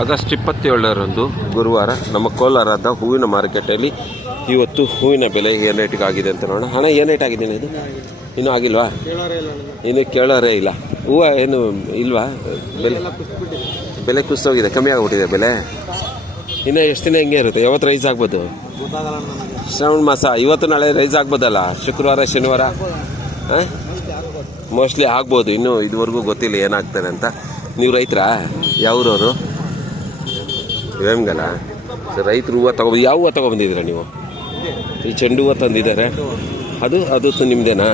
August 27ರಂದು ಗುರುವಾರ ನಮ್ಮ ಕೋಲಾರದ ಹೂವಿನ ಮಾರ್ಕೆಟಲ್ಲಿ ಇವತ್ತು ಹೂವಿನ ಬೆಲೆ ಏನು ರೇಟಿಗೆ ಆಗಿದೆ ಅಂತ ನೋಡೋಣ. ಹಣ ಏನು ರೇಟ್ ಆಗಿದೆ ಇದು? ಇನ್ನೂ ಆಗಿಲ್ವಾ? ಇನ್ನೂ ಕೇಳೋರೇ ಇಲ್ಲ. ಹೂವು ಏನು ಇಲ್ವಾ? ಬೆಲೆ ಕುಸಿದೋಗಿದೆ, ಕಮ್ಮಿ ಆಗಿಬಿಟ್ಟಿದೆ ಬೆಲೆ. ಇನ್ನು ಎಷ್ಟು ದಿನ ಹಿಂಗೆ ಇರುತ್ತೆ? ಯಾವತ್ತು ರೈಸ್ ಆಗ್ಬೋದು? ಶ್ರಾವಣ ಮಾಸ ಇವತ್ತು ನಾಳೆ ರೈಸ್ ಆಗ್ಬೋದಲ್ಲ? ಶುಕ್ರವಾರ ಶನಿವಾರ ಮೋಸ್ಟ್ಲಿ ಆಗ್ಬೋದು. ಇನ್ನೂ ಇದುವರೆಗೂ ಗೊತ್ತಿಲ್ಲ ಏನಾಗ್ತಾರೆ ಅಂತ. ನೀವು ರೈತರಾ? ಯಾವ್ರವರು? ವೇಮ್ಗಲ ರೈತರು ಹೂವು ತಗೊಬಂದು ಯಾವ ಹೂವು ತೊಗೊಬಂದಿದ್ದೀರಾ ನೀವು? ಈ ಚೆಂಡು ಹೂವು ತಂದಿದ್ದಾರೆ, ಅದು ನಿಮ್ಮದೇನಾ?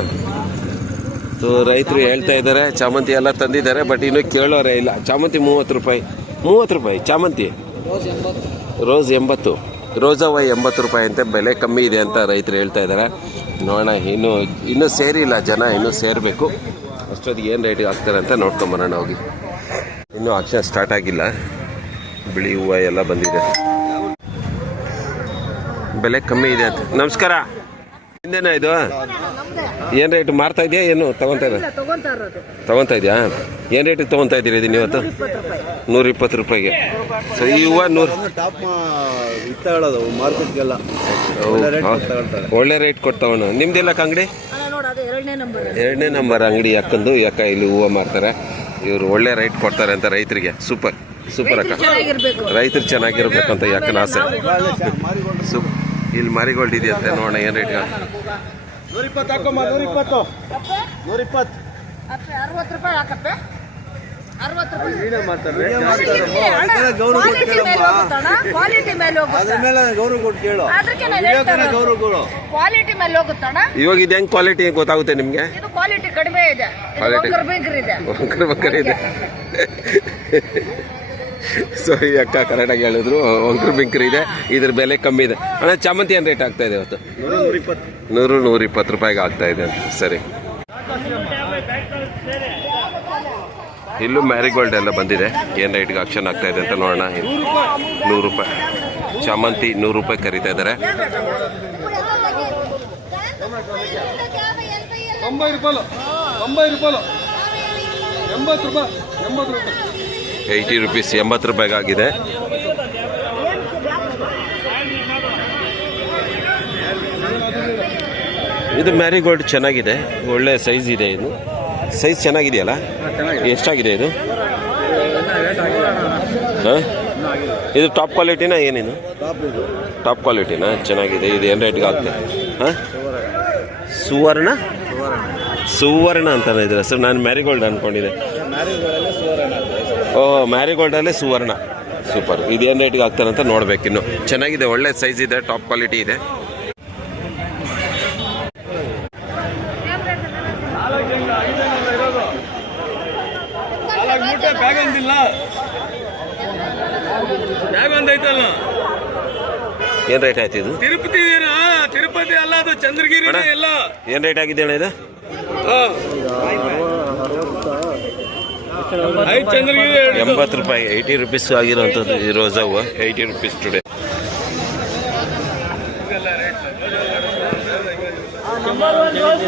ರೈತರು ಹೇಳ್ತಾ ಇದ್ದಾರೆ ಚಾಮಂತಿ ಎಲ್ಲ ತಂದಿದ್ದಾರೆ, ಬಟ್ ಇನ್ನೂ ಕೇಳೋರೇ ಇಲ್ಲ. ಚಾಮಂತಿ 30 ರೂಪಾಯಿ ಚಾಮಂತಿ. ರೋಸ್ 80, ರೋಸವ್ವ 80 ರೂಪಾಯಿ ಅಂತೆ. ಬೆಲೆ ಕಮ್ಮಿ ಇದೆ ಅಂತ ರೈತರು ಹೇಳ್ತಾ ಇದ್ದಾರೆ. ನೋಡೋಣ, ಇನ್ನೂ ಸೇರಿಲ್ಲ ಜನ, ಇನ್ನೂ ಸೇರಬೇಕು. ಅಷ್ಟೊತ್ತಿಗೆ ಏನು ರೇಟಿಗೆ ಆಗ್ತಾರೆ ಅಂತ ನೋಡ್ಕೊಂಬರೋಣ ಹೋಗಿ. ಇನ್ನೂ ಆಕ್ಷನ್ ಸ್ಟಾರ್ಟ್ ಆಗಿಲ್ಲ. ಬಿಳಿ ಹೂವು ಎಲ್ಲ ಬಂದಿದೆ, ಬೆಲೆ ಕಮ್ಮಿ ಇದೆ ಅಂತ. ನಮಸ್ಕಾರ, ಹಿಂದೇನಾ ಇದು? ಏನು ರೇಟ್ ಮಾರ್ತಾ ಇದೆಯಾ ಏನು ತಗೊತಾ ಇದೆಯಾ? ಏನು ರೇಟಿಗೆ ತೊಗೊತಾ ಇದ್ದೀರಿ ಇದನ್ನು ಇವತ್ತು? 120 ರೂಪಾಯಿಗೆ. ಸೊ ಈ ಹೂವು 100 ಒಳ್ಳೆ ರೇಟ್ ಕೊಡ್ತಾವಣ. ನಿಮ್ದೆಲ್ಲ ಅಂಗಡಿ? 2ನೇ ನಂಬರ್ ಅಂಗಡಿ ಅಕ್ಕಂದು. ಯಾಕ ಇಲ್ಲಿ ಹೂವು ಮಾರ್ತಾರೆ ಇವರು, ಒಳ್ಳೆ ರೇಟ್ ಕೊಡ್ತಾರೆ ಅಂತ ರೈತರಿಗೆ. ಸೂಪರ್ ಅಕ್ಕ, ರೈತರು ಚೆನ್ನಾಗಿರ್ಬೇಕು ಅಂತ ಯಾಕನ ಆಸೆ. ಇಲ್ಲಿ ಮಾರಿಗೋಲ್ಡ್ ಇದೆಯಂತೆ, ನೋಡೋಣ ಏನು ರೇಟ್. 120. ಇವಾಗ ಇದು ಹೆಂಗ್ ಕ್ವಾಲಿಟಿ ಗೊತ್ತಾಗುತ್ತೆ ನಿಮ್ಗೆ? ಇದೆ. ಸೊ ಈ ಅಕ್ಕ ಕರೆಕ್ಟಾಗಿ ಹೇಳಿದ್ರು, ಒಂಕರು ಬಿಂಕರು ಇದೆ. ಇದ್ರ ಬೆಲೆ ಕಮ್ಮಿ ಇದೆ. ಅಣ್ಣ ಚಾಮಂತಿ ಏನು ರೇಟ್ ಆಗ್ತಾ ಇದೆ ಇವತ್ತು? 100-120 ರೂಪಾಯಿಗೆ ಆಗ್ತಾ ಇದೆ ಅಂತ. ಸರಿ, ಇಲ್ಲೂ ಮ್ಯಾರಿಗೋಲ್ಡ್ ಎಲ್ಲ ಬಂದಿದೆ. ಏನು ರೇಟ್ಗೆ ಆಕ್ಷನ್ ಆಗ್ತಾ ಇದೆ ಅಂತ ನೋಡೋಣ. 100 ರೂಪಾಯಿ ಚಾಮಂತಿ, 100 ರೂಪಾಯಿ ಕರೀತಾ ಇದ್ದಾರೆ. 80 ರೂಪೀಸ್, 80 ರೂಪಾಯಿಗೆ ಆಗಿದೆ. ಇದು ಮ್ಯಾರಿಗೋಲ್ಡ್ ಚೆನ್ನಾಗಿದೆ, ಒಳ್ಳೆ ಸೈಜ್ ಇದೆ. ಇದು ಸೈಜ್ ಚೆನ್ನಾಗಿದೆಯಲ್ಲ? ಎಷ್ಟಾಗಿದೆ ಇದು? ಇದು ಟಾಪ್ ಕ್ವಾಲಿಟಿನಾ ಏನೇನು? ಟಾಪ್ ಕ್ವಾಲಿಟಿನಾ? ಚೆನ್ನಾಗಿದೆ. ಇದು ಏನು ರೇಟ್ಗೆ ಆಗ್ತದೆ? ಸುವರ್ಣ ಅಂತಾನೆ ಇದ್ರೆ ಸರ್, ನಾನು ಮ್ಯಾರಿಗೋಲ್ಡ್ ಅಂದ್ಕೊಂಡಿದ್ದೆ. ಮ್ಯಾರಿಗೋಲ್ಡಲ್ಲೇ ಸುವರ್ಣ. ಸೂಪರ್. ಇದು ಏನು ರೇಟ್ಗೆ ಆಗ್ತಾರೆ ಅಂತ ನೋಡ್ಬೇಕಿನ್ನು. ಚೆನ್ನಾಗಿದೆ, ಒಳ್ಳೆ ಸೈಜ್ ಇದೆ, ಟಾಪ್ ಕ್ವಾಲಿಟಿ ಇದೆ. ಏನ್ ರೇಟ್ ಆಯ್ತು ಇದು? ತಿರುಪತಿ ಅಲ್ಲ, ಅದು ಚಂದ್ರಗಿರಿ. ಏನ್ ರೇಟ್ ಆಗಿದೆ ಅಣ್ಣ ಇದು? 80 ರೂಪಾಯಿ. 80 ರೂಪೀಸ್ ಆಗಿರೋಂಥದ್ದು ಈ ರೋಸಾ ಹೂವು. 80 ರೂಪೀಸ್ ಟುಡೇ. Number 1 rose.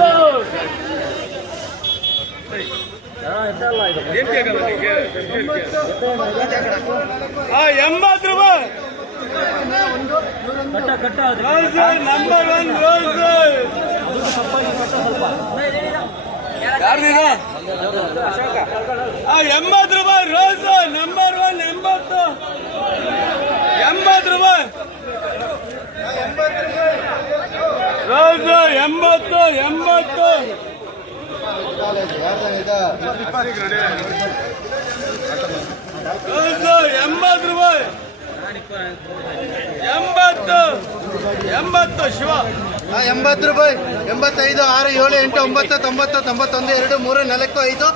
ಯಾರ್ದಿದೆ? 80 ರೂಪಾಯಿ ರೋಸ್ ನಂಬರ್ 1. 80 ರೂಪಾಯಿ ರೋಸ್. 80 ರೋಸ್ 80 ರೂಪಾಯಿ. 80 ಶಿವ. 80 ರೂಪಾಯಿ. 85, 6, 7, 8, 9, 90, 91, 2, 3, 4, 5, 6,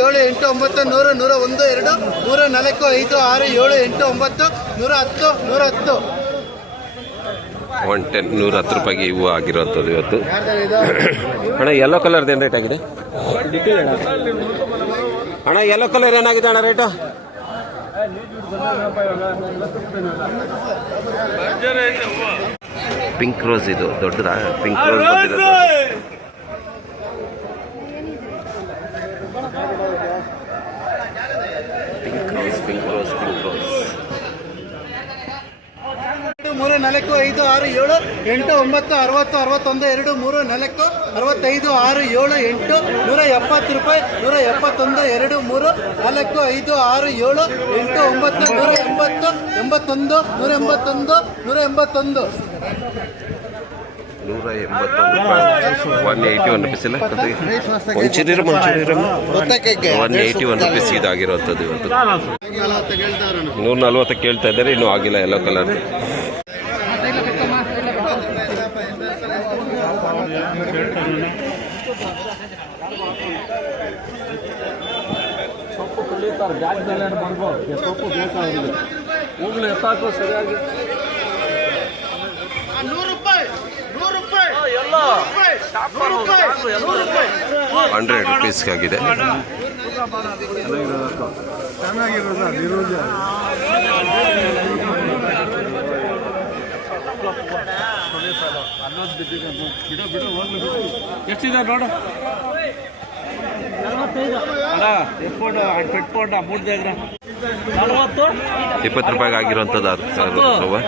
7, 8, 9, 100, 101, 2, 3, 4, 5, 6, 7, 8, 9, 110. 110 ರೂಪಾಯಿಗೆ ಇವು ಆಗಿರುವಂಥದ್ದು ಇವತ್ತು. ಅಣ್ಣ ಯೆಲ್ಲೋ ಕಲರ್ದು ಏನು ರೇಟ್ ಆಗಿದೆ ಅಣ್ಣ? ಯೆಲ್ಲೋ ಕಲರ್ ಏನಾಗಿದೆ ಅಣ್ಣ ರೇಟು? Pink rose. ಇದು ದೊಡ್ಡದಾ? ಪಿಂಕ್ ರೋಸ್ ಬಂದಿದೆ. Pink rose. ನಾಲ್ಕು ಐದು ಆರು ಏಳು ಎಂಟು ಒಂಬತ್ತು 60 61 2 3 4 65 6 7 8 170 ರೂಪಾಯಿ 171 2 3 4 5 6 7 8 9 180 81 181 181 ರುಪೀಸ್ ಇಲ್ಲ ಒಂಚೂರಿರ 181 ರುಪೀಸ್ ಇದಾಗಿರುವಂಥದ್ದು ಇವತ್ತು 140 ಕೇಳ್ತಾ ಇದ್ದಾರೆ, ಇನ್ನೂ ಆಗಿಲ್ಲ ಎಲ್ಲೋ ಕಲರ್. ಹೋಗ್ಲಿ ಎತ್ತಾಕೋ ಸರಿಯಾಗಿ 100 ರುಪೀಸ್ಗಾಗಿದೆ. ಎಷ್ಟಿದೆ ನೋಡು ಎತ್ಕೊಂಡು ಬಿಟ್ಕೊಂಡು 20 ರೂಪಾಯಿಗೆ ಆಗಿರುವಂಥದ್ದು ರವೆ.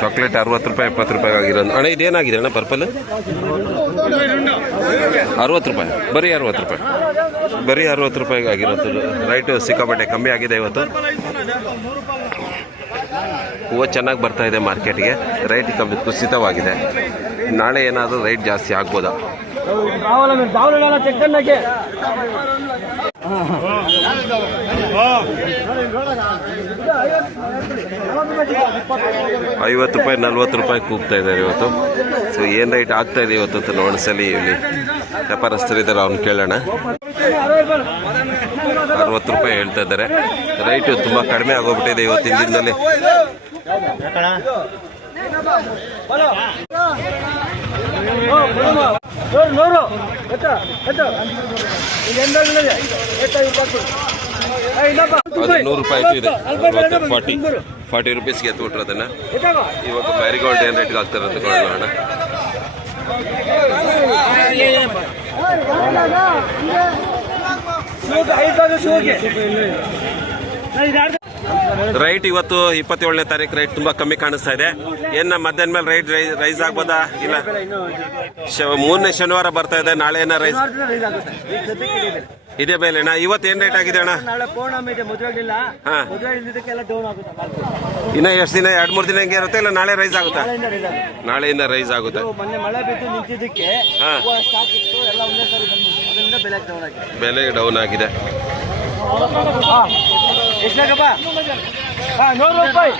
ಚಾಕ್ಲೇಟ್ 60 ರೂಪಾಯಿ 70 ರೂಪಾಯಿಗೆ ಆಗಿರೋದು. ಅಣ್ಣ ಇದೇನಾಗಿದೆ ಅಣ್ಣ ಪರ್ಪಲ್? 60 ರೂಪಾಯಿ, ಬರೀ 60 ರೂಪಾಯಿ, ಬರೀ 60 ರೂಪಾಯಿಗೆ ಆಗಿರೋಂಥದ್ದು. ರೈಟು ಸಿಕ್ಕಾಪಟ್ಟೆ ಕಮ್ಮಿ ಆಗಿದೆ ಇವತ್ತು. ಹೂವು ಚೆನ್ನಾಗಿ ಬರ್ತಾ ಇದೆ ಮಾರ್ಕೆಟ್ಗೆ, ರೈಟ್ ಕಮ್ಮಿ ಕುಸಿತವಾಗಿದೆ. ನಾಳೆ ಏನಾದರೂ ರೈಟ್ ಜಾಸ್ತಿ ಆಗ್ಬೋದಾ? 50 ರೂಪಾಯಿ 40 ರೂಪಾಯಿ ಕೂಗ್ತಾ ಇದ್ದಾರೆ ಇವತ್ತು. ಸೊ ಏನು ರೈಟ್ ಆಗ್ತಾ ಇದೆ ಇವತ್ತು ಅಂತ ನೋಡಿಸಲಿ ಇಲ್ಲಿ ವ್ಯಾಪಾರಸ್ಥರಿದ್ದಾರೆ, ಅವ್ನು ಕೇಳೋಣ. 60 ರೂಪಾಯಿ ಹೇಳ್ತಾ ಇದ್ದಾರೆ. ರೈಟು ತುಂಬ ಕಡಿಮೆ ಆಗೋಗ್ಬಿಟ್ಟಿದೆ ಇವತ್ತಿನ ದಿನದಲ್ಲಿ. ಅದು 100 ರೂಪಾಯಿ ಇದೆ. 40 ರುಪೀಸ್ಗೆ ಎತ್ಬಿಟ್ರು ಅದನ್ನ. ಇವಾಗ ಮ್ಯಾರಿಗೋಲ್ಡ್ ಏನು ರೇಟ್ಗೆ ಆಗ್ತಾರೆ ಅಂತ ನೋಡೋಣ. ರೈಟ್ ಇವತ್ತು 27ನೇ ತಾರೀಕು ರೈಟ್ ತುಂಬಾ ಕಮ್ಮಿ ಕಾಣಿಸ್ತಾ ಇದೆ. ಏನ ಮಧ್ಯಾಹ್ನ ಮೇಲೆ ರೈಟ್ ರೈಸ್ ಆಗ್ಬೋದಾ? ಇಲ್ಲ, 3ನೇ ಶನಿವಾರ ಬರ್ತಾ ಇದೆ. ನಾಳೆ ಏನ ರೈಸ್ ಇದೇ ಬೆಲೆನಾ? ಇವತ್ತು ಏನ್ ರೇಟ್ ಆಗಿದೆ ಅಣ್ಣ? ಇನ್ನ ಎಷ್ಟು ದಿನ? 2-3 ದಿನ ಹಿಂಗೆ ಇರುತ್ತೆ, ಇಲ್ಲ ನಾಳೆ ರೈಸ್ ಆಗುತ್ತಾ? ನಾಳೆಯಿಂದ ರೈಸ್ ಆಗುತ್ತೆ. ಬೆಲೆ ಡೌನ್ ಆಗಿದೆ. 100 ರೂಪಾಯಿ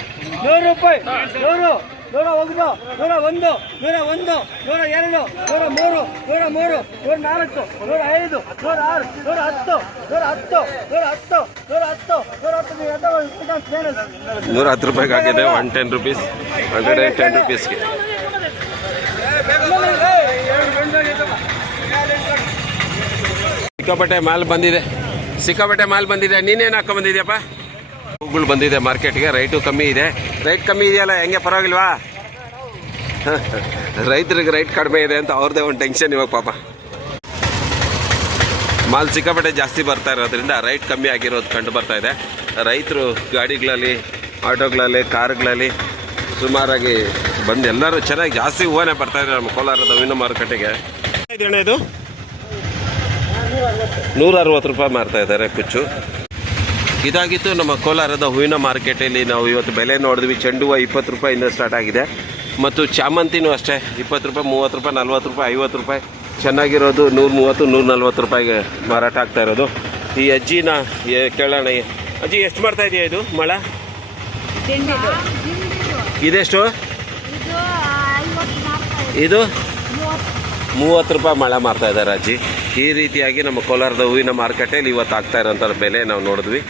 100 ರೂಪಾಯಿ 100 101 101 101 102 103 103 104 105 106 110 ರೂಪಾಯಿಗೆ ಆಗಿದೆ. 110 ರುಪೀಸ್, 110 ರುಪೀಸ್ಗೆ. ಸಿಕ್ಕಾಪಟ್ಟೆ ಮಾಲ್ ಬಂದಿದೆ. ನೀನೇನು ಹಾಕೊಂಡ್ ಬಂದಿದ್ಯಪ್ಪ? ಹೂಗಳು ಬಂದಿದೆ ಮಾರ್ಕೆಟ್ಗೆ. ರೈಟು ಕಮ್ಮಿ ಇದೆ. ರೈಟ್ ಕಮ್ಮಿ ಇದೆಯಲ್ಲ, ಹೆಂಗೆ ಪರವಾಗಿಲ್ವಾ? ರೈತರಿಗೆ ರೈಟ್ ಕಡಿಮೆ ಇದೆ ಅಂತ ಅವ್ರದ್ದೇ ಒಂದು ಟೆನ್ಷನ್ ಇವಾಗ ಪಾಪ. ಮಾಲ್ ಸಿಕ್ಕಾಪಟ್ಟೆ ಜಾಸ್ತಿ ಬರ್ತಾ ಇರೋದ್ರಿಂದ ರೈಟ್ ಕಮ್ಮಿ ಆಗಿರೋದು ಕಂಡು ಬರ್ತಾ ಇದೆ. ರೈತರು ಗಾಡಿಗಳಲ್ಲಿ, ಆಟೋಗಳಲ್ಲಿ, ಕಾರ್ಗಳಲ್ಲಿ ಸುಮಾರಾಗಿ ಬಂದು ಎಲ್ಲರೂ ಚೆನ್ನಾಗಿ ಜಾಸ್ತಿ ಹೂವನೇ ಬರ್ತಾ ಇದೆ ನಮ್ಮ ಕೋಲಾರದ ಹೂವಿನ ಮಾರುಕಟ್ಟೆಗೆ. ಇದು 160 ರೂಪಾಯಿ ಮಾರ್ತಾ ಇದ್ದಾರೆ ಕುಚ್ಚು. ಇದಾಗಿತ್ತು ನಮ್ಮ ಕೋಲಾರದ ಹೂವಿನ ಮಾರ್ಕೆಟಲ್ಲಿ ನಾವು ಇವತ್ತು ಬೆಲೆ ನೋಡಿದ್ವಿ. ಚೆಂಡು ಹೂವು 20 ರೂಪಾಯಿಂದ ಸ್ಟಾರ್ಟ್ ಆಗಿದೆ, ಮತ್ತು ಚಾಮಂತಿನೂ ಅಷ್ಟೇ 20 ರೂಪಾಯಿ, 30 ರೂಪಾಯಿ, 40 ರೂಪಾಯಿ, 50 ರೂಪಾಯಿ. ಚೆನ್ನಾಗಿರೋದು 130, 140 ರೂಪಾಯಿಗೆ ಮಾರಾಟ ಆಗ್ತಾ ಇರೋದು. ಈ ಅಜ್ಜಿನ ಕೇಳೋಣ. ಅಜ್ಜಿ ಎಷ್ಟು ಮಾಡ್ತಾ ಇದೆಯಾ ಇದು ಮಳ? ಇದೆಷ್ಟು? ಇದು 30 ರೂಪಾಯಿ ಮಳ ಮಾರ್ತಾ ಇದ್ದಾರೆ ಅಜ್ಜಿ. ಈ ರೀತಿಯಾಗಿ ನಮ್ಮ ಕೋಲಾರದ ಹೂವಿನ ಮಾರ್ಕೆಟಲ್ಲಿ ಇವತ್ತು ಆಗ್ತಾ ಇರೋಂಥ ಬೆಲೆ ನಾವು ನೋಡಿದ್ವಿ.